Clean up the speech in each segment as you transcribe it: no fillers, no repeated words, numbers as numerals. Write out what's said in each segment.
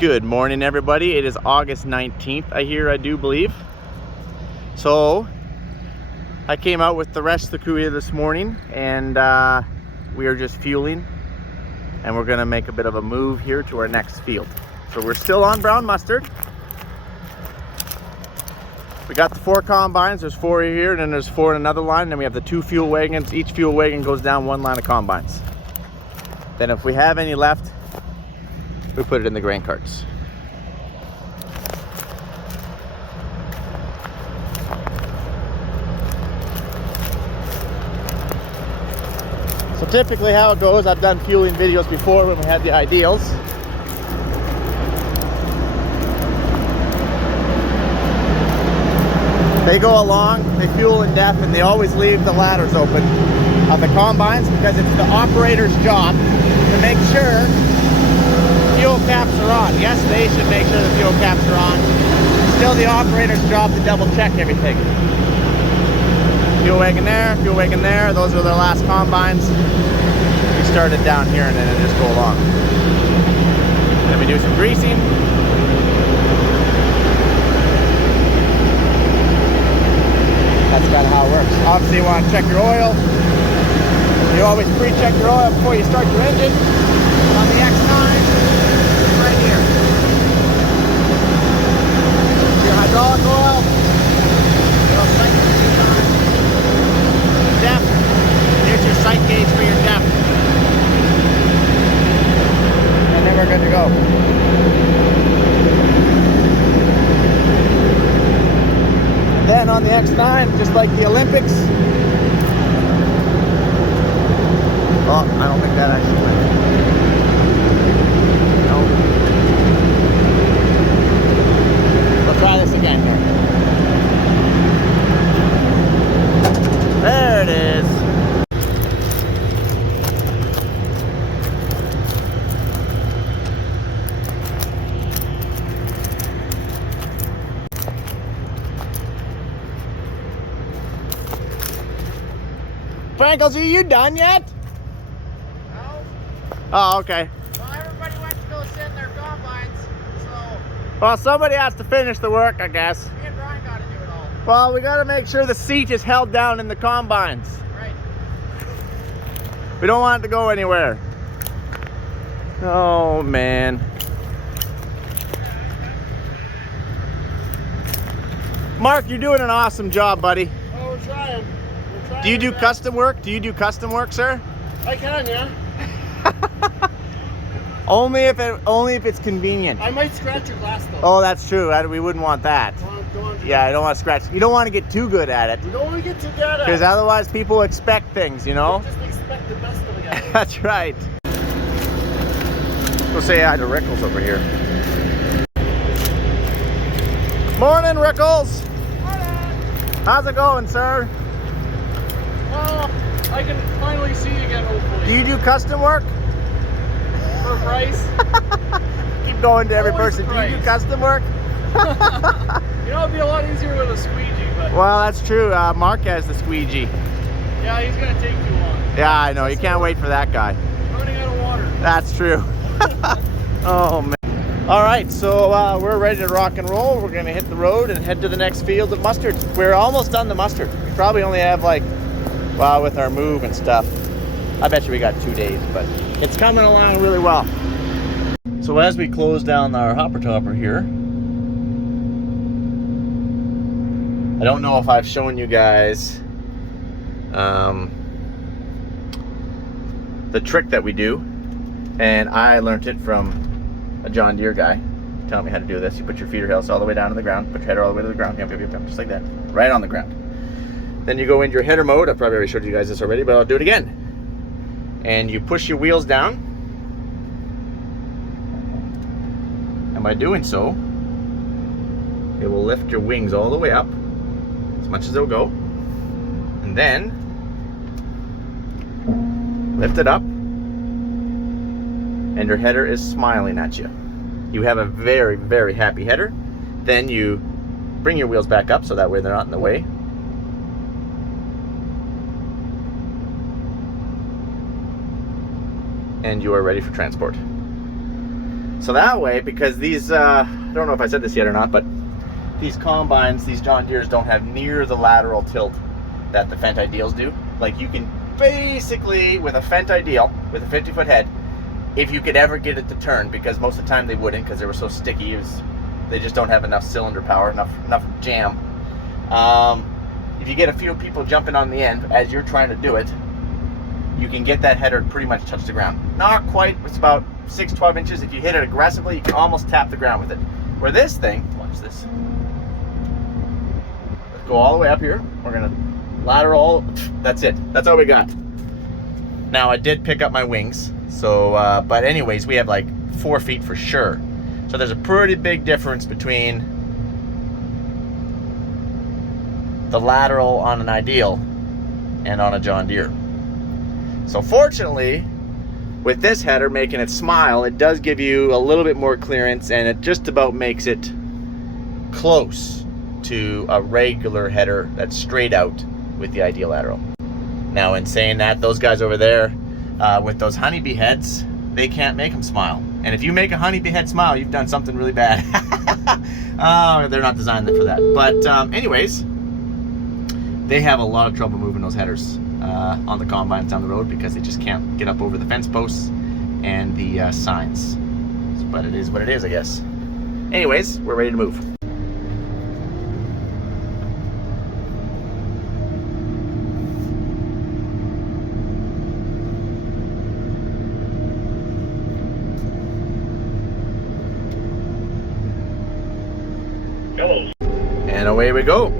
Good morning, everybody. It is August 19th, I do believe. So, I came out with the rest of the crew here this morning, and we are just fueling, and we're gonna make a bit of a move here to our next field. So we're still on brown mustard. We got the 4 combines. There's 4 here, and then there's 4 in another line, and then we have the 2 fuel wagons. Each fuel wagon goes down 1 line of combines. Then if we have any left, we put it in the grain carts. So typically how it goes, I've done fueling videos before when we had the ideals. They go along, they fuel in depth, and they always leave the ladders open of the combines because it's the operator's job to make sure fuel caps are on. Yes, they should make sure the fuel caps are on. It's still the operator's job to double check everything. Fuel wagon there. Those are the last combines. We started down here and then it just go along. Then we do some greasing. That's kind of how it works. Obviously you want to check your oil. You always pre-check your oil before you start your engine. On the X9. Right here. Your hydraulic oil. Little sight gauge on. Depth. Here's your sight gauge for your depth. And then we're good to go. And then on the X9, just like the Olympics. Oh, I don't think that actually went. Try this again here. There it is. Frankles, are you done yet? No. Oh, okay. Well, everybody went to go sit in their combines, so... Well, somebody has to finish the work, I guess. Me and Brian got to do it all. Well, we got to make sure the seat is held down in the combines. Right. We don't want it to go anywhere. Oh, man. Mark, you're doing an awesome job, buddy. Oh, we're trying. Do you do custom work? Do you do custom work, sir? I can, yeah. Only if it's convenient. I might scratch your glass, though. Oh, that's true. We wouldn't want that. Yeah, I don't want to scratch. You don't want to get too good at it. We don't want to get too good at it. Because otherwise people expect things, you know? We just expect the best of the guy. That's right. Go say hi to Rickles over here. Morning, Rickles. Morning. How's it going, sir? Well, I can finally see you again, hopefully. Do you do custom work? For a price. Keep going to every Always person. Do price. you do custom work? You know, it'd be a lot easier with a squeegee, but... Well, that's true. Mark has the squeegee. Yeah, he's going to take too long. Yeah, I know. You can't wait for that guy. Running out of water. That's true. Oh, man. All right, so we're ready to rock and roll. We're going to hit the road and head to the next field of mustard. We're almost done the mustard. We probably only have well, with our move and stuff, I bet you we got 2 days, but it's coming along really well. So as we close down our hopper topper here, I don't know if I've shown you guys the trick that we do, and I learned it from a John Deere guy telling me how to do this. You put your feeder hills all the way down to the ground, put your header all the way to the ground, just like that, right on the ground. Then you go into your header mode. I probably already showed you guys this already, but I'll do it again. And you push your wheels down. And by doing so, it will lift your wings all the way up, as much as it'll go. And then, lift it up. And your header is smiling at you. You have a very, very happy header. Then you bring your wheels back up so that way they're not in the way. And you are ready for transport. So that way, because these, I don't know if I said this yet or not, but these combines, these John Deeres don't have near the lateral tilt that the Fendt Ideals do. Like you can basically, with a Fendt Ideal, with a 50-foot head, if you could ever get it to turn, because most of the time they wouldn't because they were so sticky, they just don't have enough cylinder power, enough jam. If you get a few people jumping on the end as you're trying to do it, you can get that header to pretty much touch the ground. Not quite, it's about 6-12 inches. If you hit it aggressively, you can almost tap the ground with it. Where this thing, watch this. Let's go all the way up here. We're gonna lateral, that's it. That's all we got. Now I did pick up my wings, so, but anyways, we have like 4 feet for sure. So there's a pretty big difference between the lateral on an Ideal and on a John Deere. So fortunately, with this header making it smile, it does give you a little bit more clearance, and it just about makes it close to a regular header that's straight out with the Ideal lateral. Now in saying that, those guys over there with those honeybee heads, they can't make them smile. And if you make a honeybee head smile, you've done something really bad. Oh, they're not designed for that. But anyways, they have a lot of trouble moving those headers on the combines down the road because they just can't get up over the fence posts and the signs. But it is what it is, I guess. Anyways, we're ready to move. And away we go.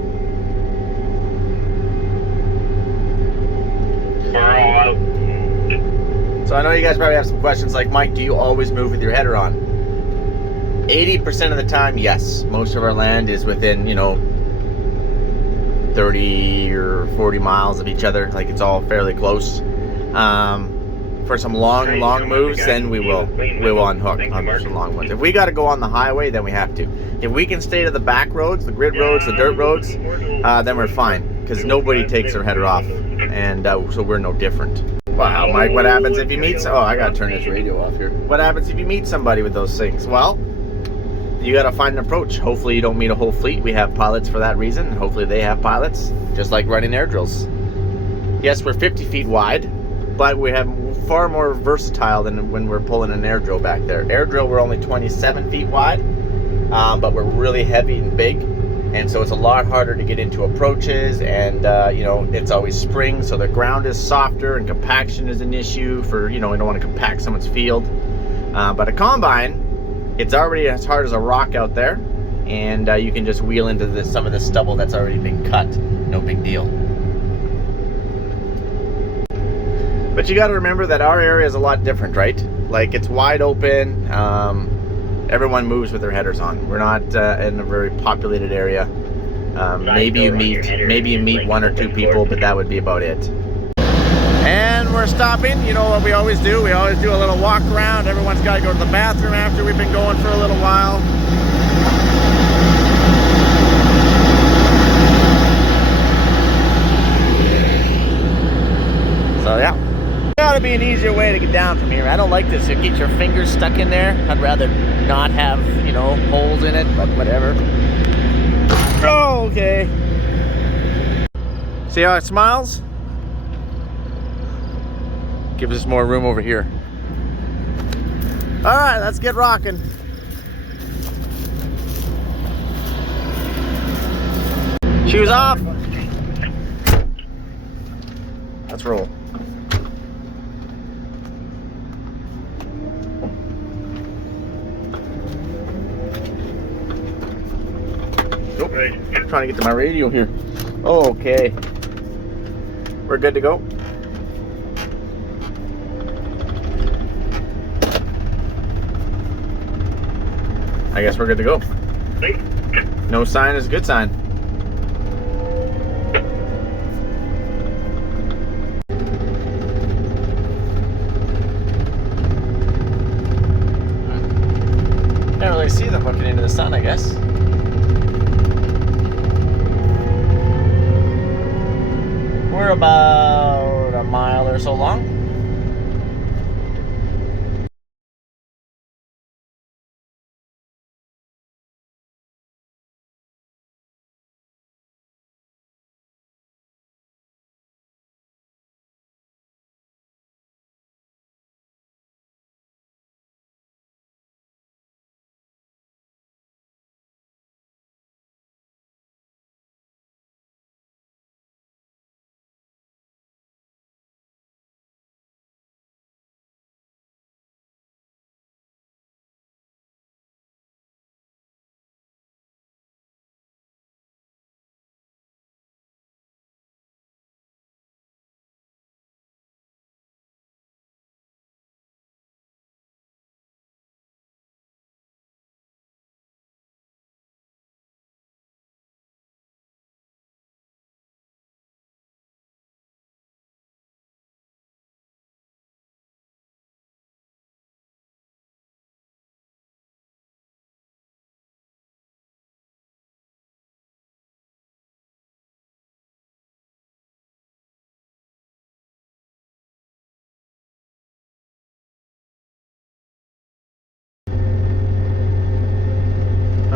So I know you guys probably have some questions like, Mike, do you always move with your header on? 80% of the time, yes. Most of our land is within, 30 or 40 miles of each other. Like it's all fairly close. For some long moves, then we will unhook on some long ones. If we got to go on the highway, then we have to. If we can stay to the back roads, the grid roads, the dirt roads, then we're fine, because nobody takes their header off, and so we're no different. Wow, Mike, what happens if you meet? Oh, I gotta turn this radio off here. What happens if you meet somebody with those things? Well, you gotta find an approach. Hopefully, you don't meet a whole fleet. We have pilots for that reason. Hopefully, they have pilots, just like running air drills. Yes, we're 50 feet wide, but we have far more versatile than when we're pulling an air drill back there. Air drill, we're only 27 feet wide, but we're really heavy and big, and so it's a lot harder to get into approaches, and it's always spring, so the ground is softer, and compaction is an issue for, we don't want to compact someone's field. But a combine, it's already as hard as a rock out there, and you can just wheel into some of the stubble that's already been cut. No big deal. But you got to remember that our area is a lot different, right? Like, it's wide open. Everyone moves with their headers on. We're not in a very populated area. Maybe you meet 1 or 2 people, but that would be about it. And we're stopping. You know what we always do? We always do a little walk around. Everyone's got to go to the bathroom after we've been going for a little while. So yeah. Gotta be an easier way to get down from here. I don't like this. It gets your fingers stuck in there. I'd rather not have, holes in it, but whatever. Oh, okay. See how it smiles? Gives us more room over here. All right, let's get rocking. Shoes off. Let's roll. Nope. I'm trying to get to my radio here. Okay. We're good to go. I guess we're good to go. No sign is a good sign. Can't really see them looking into the sun, I guess. We're about a mile or so long.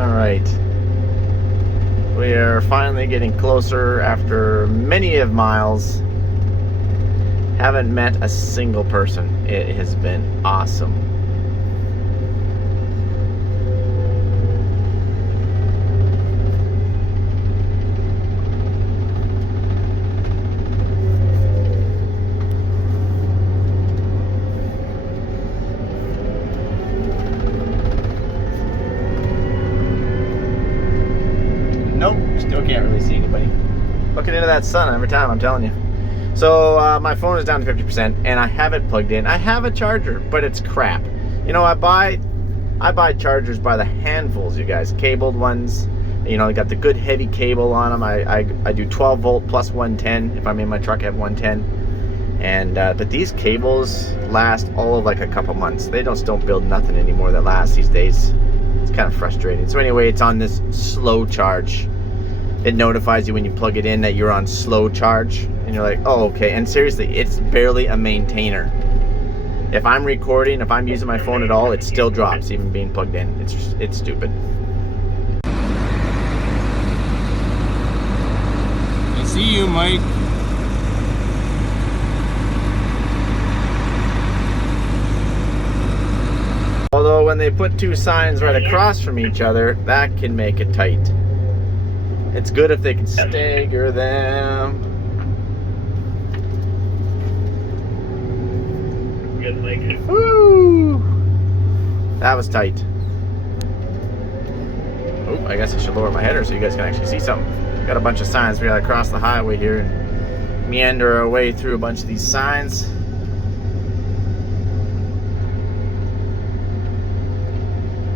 All right. We are finally getting closer after many of miles. Haven't met a single person. It has been awesome. Nope, still can't really see anybody. Looking into that sun every time, I'm telling you. So my phone is down to 50% and I have it plugged in. I have a charger, but it's crap. You know, I buy chargers by the handfuls, you guys. Cabled ones. You know, I got the good heavy cable on them. I do 12 volt plus 110. If I'm in my truck, I have 110. And but these cables last all of like a couple months. They don't build nothing anymore that lasts these days. It's kind of frustrating. So anyway, it's on this slow charge. It notifies you when you plug it in that you're on slow charge, and you're like, oh, okay. And seriously, it's barely a maintainer. If I'm recording, if I'm using my phone at all, it still drops, even being plugged in. It's stupid. I see you, Mike. Although when they put two signs right across from each other, that can make it tight. It's good if they can stagger them. Good, Mike. Woo! That was tight. Oh, I guess I should lower my header so you guys can actually see something. Got a bunch of signs. We gotta cross the highway here and meander our way through a bunch of these signs.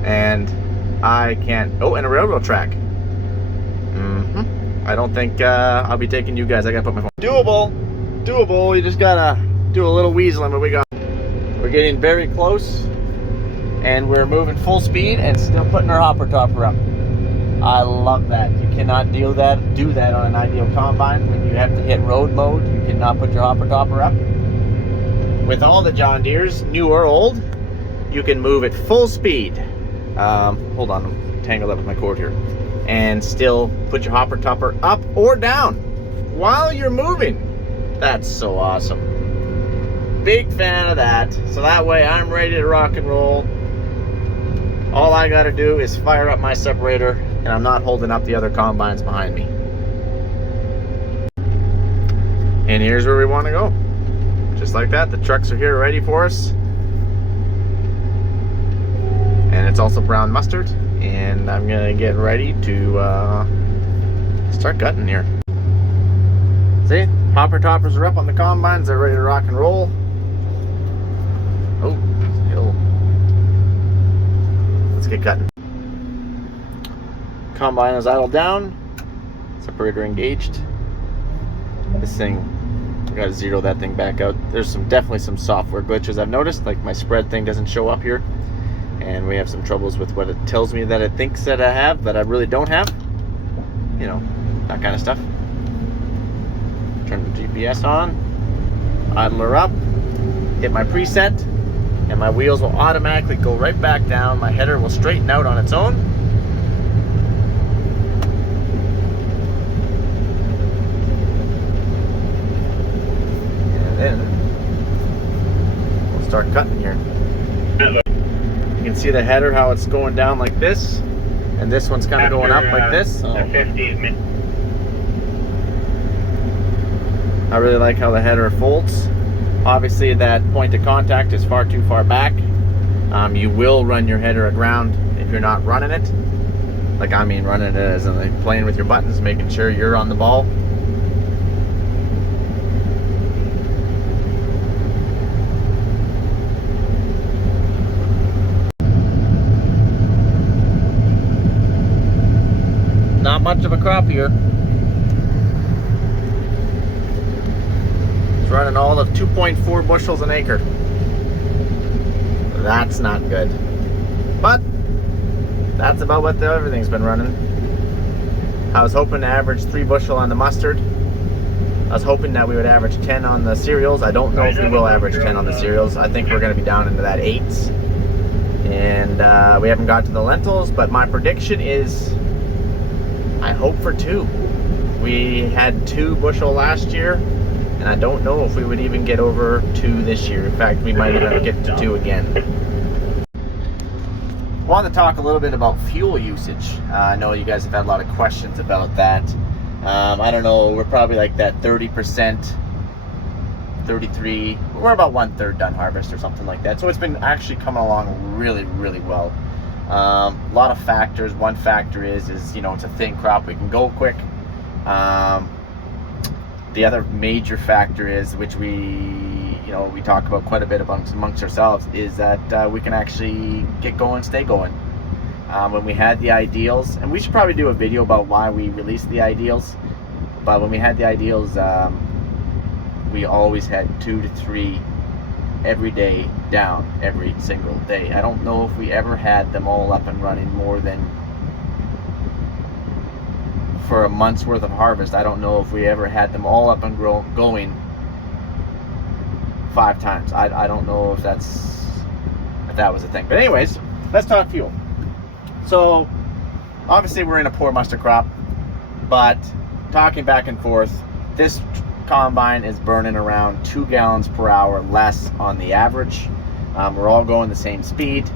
And I can't. Oh, and a railroad track. I don't think I'll be taking you guys. I gotta put my phone. Doable. You just gotta do a little weaseling, but we're getting very close, and we're moving full speed and still putting our hopper topper up. I love that. You cannot do that on an ideal combine. When you have to hit road mode, you cannot put your hopper topper up. With all the John Deeres, new or old, you can move at full speed. Hold on, I'm tangled up with my cord here. And still put your hopper topper up or down while you're moving. That's so awesome. Big fan of that. So that way I'm ready to rock and roll. All I gotta do is fire up my separator, and I'm not holding up the other combines behind me. And here's where we want to go. Just like that, the trucks are here ready for us. And it's also brown mustard. And I'm gonna get ready to start cutting here. See, hopper toppers are up on the combines. They're ready to rock and roll. Oh, hill. Let's get cutting. Combine is idled down. Separator engaged. This thing, I gotta zero that thing back out. There's definitely some software glitches I've noticed. Like my spread thing doesn't show up here. And we have some troubles with what it tells me that it thinks that I have, that I really don't have. You know, that kind of stuff. Turn the GPS on, idle her up, hit my preset, and my wheels will automatically go right back down. My header will straighten out on its own. And then we'll start cutting here. You can see the header, how it's going down like this, and this one's kind of going up like this. So I really like how the header folds. Obviously that point of contact is far too far back. You will run your header aground if you're not running it. Like I mean running it as in like playing with your buttons, making sure you're on the ball. Not much of a crop here. It's running all of 2.4 bushels an acre. That's not good. But that's about what everything's been running. I was hoping to average 3 bushel on the mustard. I was hoping that we would average 10 on the cereals. I don't know if we will average 10 on the cereals. I think we're going to be down into that 8s And we haven't got to the lentils, but my prediction is I hope for 2. We had 2 bushel last year, and I don't know if we would even get over 2 this year. In fact, we might even get to 2 again. I want to talk a little bit about fuel usage. I know you guys have had a lot of questions about that. I don't know, we're probably like that 30%, 33, we're about 1/3 done harvest or something like that. So it's been actually coming along really, really well. A lot of factors. One factor is you know, it's a thin crop, we can go quick. The other major factor is, which we talk about quite a bit amongst ourselves, is that we can actually get going, stay going. When we had the ideals, and we should probably do a video about why we released the ideals, but when we had the ideals, we always had 2 to 3 every day down, every single day. I don't know if we ever had them all up and running more than for a month's worth of harvest. I don't know if we ever had them all up and going 5 times. I don't know if that was a thing. But anyways, let's talk fuel. So obviously we're in a poor mustard crop, but talking back and forth, this combine is burning around 2 gallons per hour less on the average. We're all going the same speed.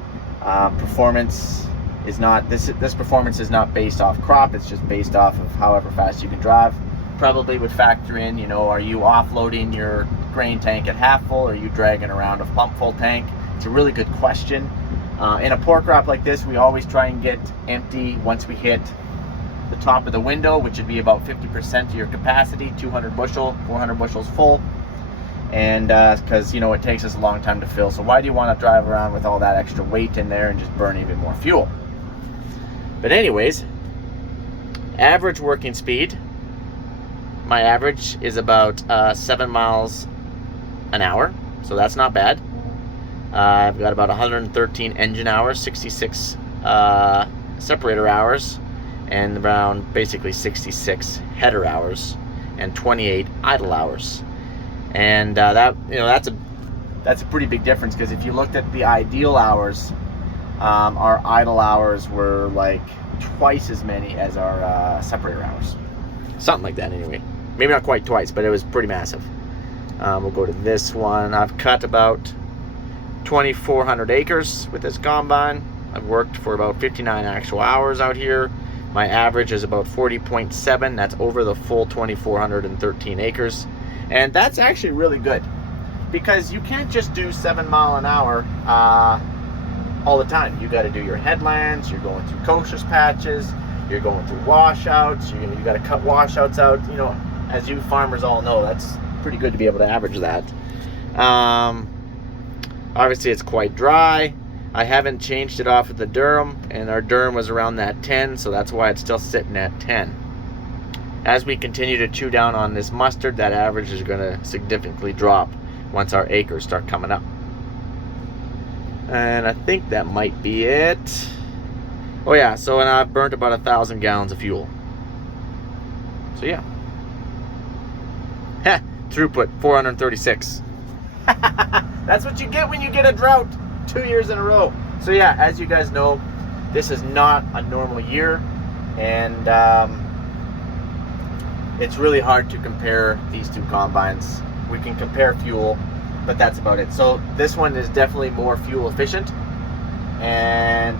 Performance is not, this performance is not based off crop, it's just based off of however fast you can drive. Probably would factor in, you know, are you offloading your grain tank at half full, or are you dragging around a pump full tank? It's a really good question. In a poor crop like this, we always try and get empty once we hit the top of the window, which would be about 50% of your capacity, 200 bushel, 400 bushels full. And because, you know, it takes us a long time to fill. So why do you want to drive around with all that extra weight in there and just burn even more fuel? But anyways, average working speed, my average is about 7 miles an hour, so that's not bad. I've got about 113 engine hours, 66 separator hours, and around basically 66 header hours, and 28 idle hours. And that, you know, that's a pretty big difference, because if you looked at the ideal hours, our idle hours were like twice as many as our separator hours, something like that. Anyway, maybe not quite twice, but it was pretty massive. We'll go to this one. I've cut about 2,400 acres with this combine. I've worked for about 59 actual hours out here. My average is about 40.7. That's over the full 2,413 acres. And that's actually really good, because you can't just do 7 mile an hour all the time. You got to do your headlands, you're going through koshus patches, you're going through washouts, you got to cut washouts out. You know, as you farmers all know, that's pretty good to be able to average that. Obviously it's quite dry. I haven't changed it off of the durum, and our durum was around that 10, so that's why it's still sitting at 10. As we continue to chew down on this mustard, that average is going to significantly drop once our acres start coming up. And I think that might be it. Oh yeah, so and I've burnt about 1,000 gallons of fuel. So yeah. Throughput 436. That's what you get when you get a drought 2 years in a row. So yeah, as you guys know, this is not a normal year, and it's really hard to compare these two combines. We can compare fuel, but that's about it. So this one is definitely more fuel efficient, and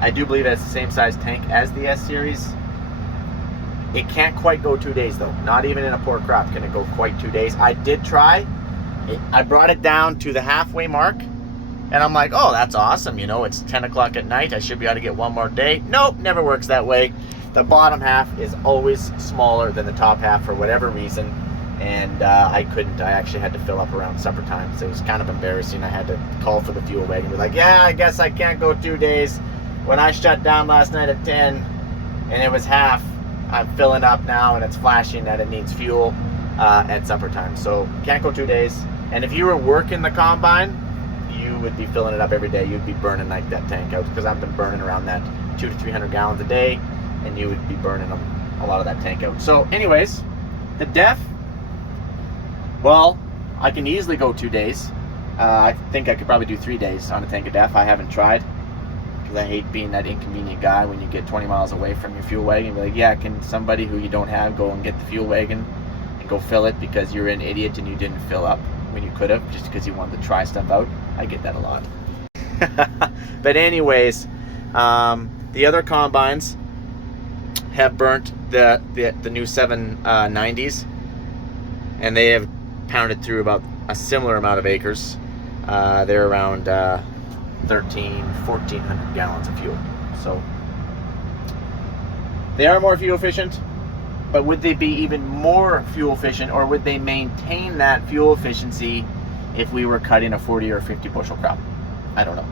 I do believe it's the same size tank as the S series. It can't quite go 2 days though. Not even in a poor crop can it go quite 2 days. I did try. I brought it down to the halfway mark, and I'm like, oh, that's awesome. You know, it's 10 o'clock at night. I should be able to get one more day. Nope, never works that way. The bottom half is always smaller than the top half for whatever reason, and I couldn't. I actually had to fill up around supper time, so it was kind of embarrassing. I had to call for the fuel wagon and be like, yeah, I guess I can't go 2 days. When I shut down last night at 10 and it was half, I'm filling up now and it's flashing that it needs fuel at supper time. So can't go 2 days. And if you were working the combine, you would be filling it up every day. You'd be burning like that tank out, because I've been burning around that 200 to 300 gallons a day, and you would be burning a lot of that tank out. So anyways, the def, well, I can easily go 2 days. I think I could probably do 3 days on a tank of DEF. I haven't tried because I hate being that inconvenient guy when you get 20 miles away from your fuel wagon. Be like, yeah, can somebody who you don't have go and get the fuel wagon and go fill it because you're an idiot and you didn't fill up when you could have just because you wanted to try stuff out. I get that a lot. But anyways, the other combines have burnt the new 790s, and they have pounded through about a similar amount of acres. They're around 1,400 gallons of fuel. So they are more fuel efficient, but would they be even more fuel efficient, or would they maintain that fuel efficiency if we were cutting a 40 or 50 bushel crop? I don't know.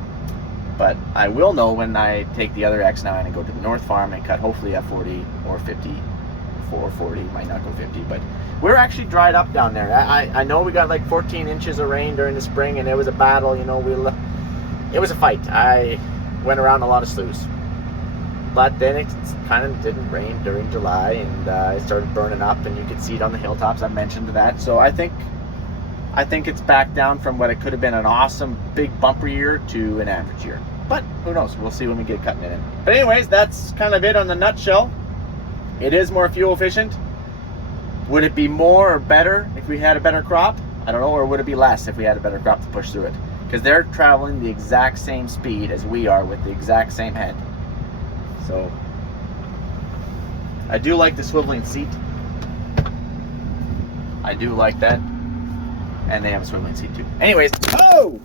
But I will know when I take the other X9 and go to the North Farm and cut hopefully a 40 or 50, 440, might not go 50, but we're actually dried up down there. I know we got like 14 inches of rain during the spring, and it was a battle, you know, it was a fight. I went around a lot of sloughs. But then it kind of didn't rain during July, and it started burning up, and you could see it on the hilltops. I mentioned that. So I think it's back down from what it could have been an awesome big bumper year to an average year. But who knows? We'll see when we get cutting it in. But anyways, that's kind of it on the nutshell. It is more fuel efficient. Would it be more or better if we had a better crop? I don't know. Or would it be less if we had a better crop to push through it? Because they're traveling the exact same speed as we are with the exact same head. So I do like the swiveling seat. I do like that. And they have a swiveling seat too. Anyways, oh!